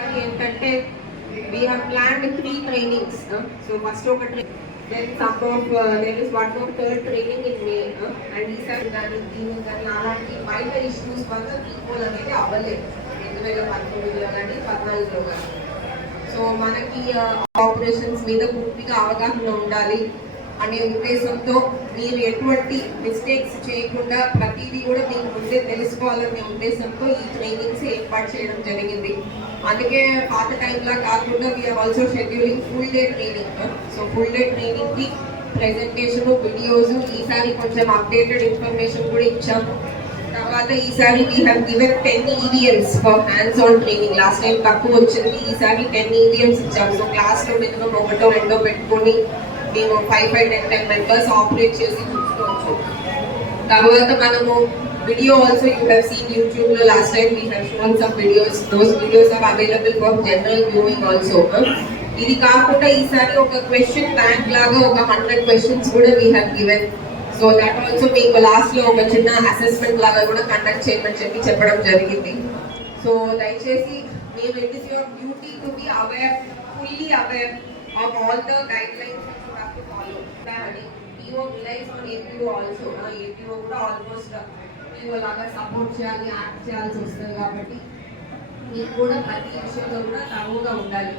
ఏంటంటే we have planned 3 trainings. So first ఒక then some of there is one more third training in May. And ఈసారి కానీ అలాంటి minor issues వల్ల equal అనేది అవ్వలేదు 2019లో కానీ 14లో కానీ. సో మనకి ఆపరేషన్స్ మీద పూర్తిగా అవగాహన ఉండాలి అనే ఉద్దేశంతో మీరు ఎటువంటి మిస్టేక్స్ చేయకుండా ప్రతిదీ కూడా మీకు ముందే తెలుసుకోవాలనే ఉద్దేశంతో ఈ ట్రైనింగ్స్ ఏర్పాటు చేయడం జరిగింది. అందుకే పాత టైంలా కాకుండా we are also scheduling full day training. So full day ట్రైనింగ్కి ప్రెజెంటేషన్ వీడియోస్ ఈసారి కొంచెం అప్డేటెడ్ ఇన్ఫర్మేషన్ కూడా ఇచ్చాము. తర్వాత ఈసారి we have given 10 EVMs for hands on training. Last time తక్కువ వచ్చింది, ఈసారి 10 ఈవీఎంస్ ఇచ్చాము. సో క్లాస్లో మినిమం ఒకటో రెండో పెట్టుకొని మేము 5-10 మెంబర్స్ ఆపరేట్ చేసి చూసుకోవచ్చు. తర్వాత మనము video also you have seen యూట్యూబ్లో last time we have shown some videos. Those videos are available for general viewing also. ఇది కాకుండా ఈసారి ఒక క్వశ్చన్ బ్యాంక్ లాగా ఒక 100 క్వశ్చన్స్ కూడా we have given. So that also మీకు లాస్ట్లో ఒక చిన్న అసెస్మెంట్ లాగా కూడా కండక్ట్ చేయమని చెప్పడం జరిగింది. సో దయచేసి మేము it is your duty to be aware, fully aware of all the guide lines to follow. That PO relies on APO also. APO కూడా ఆల్మోస్ట్ PO లాగా సపోర్ట్ చేయాలి, యాక్ట్ చేయాల్సి వస్తుంది కాబట్టి మీకు కూడా ప్రతి విషయంలో కూడా తరువుగా ఉండాలి.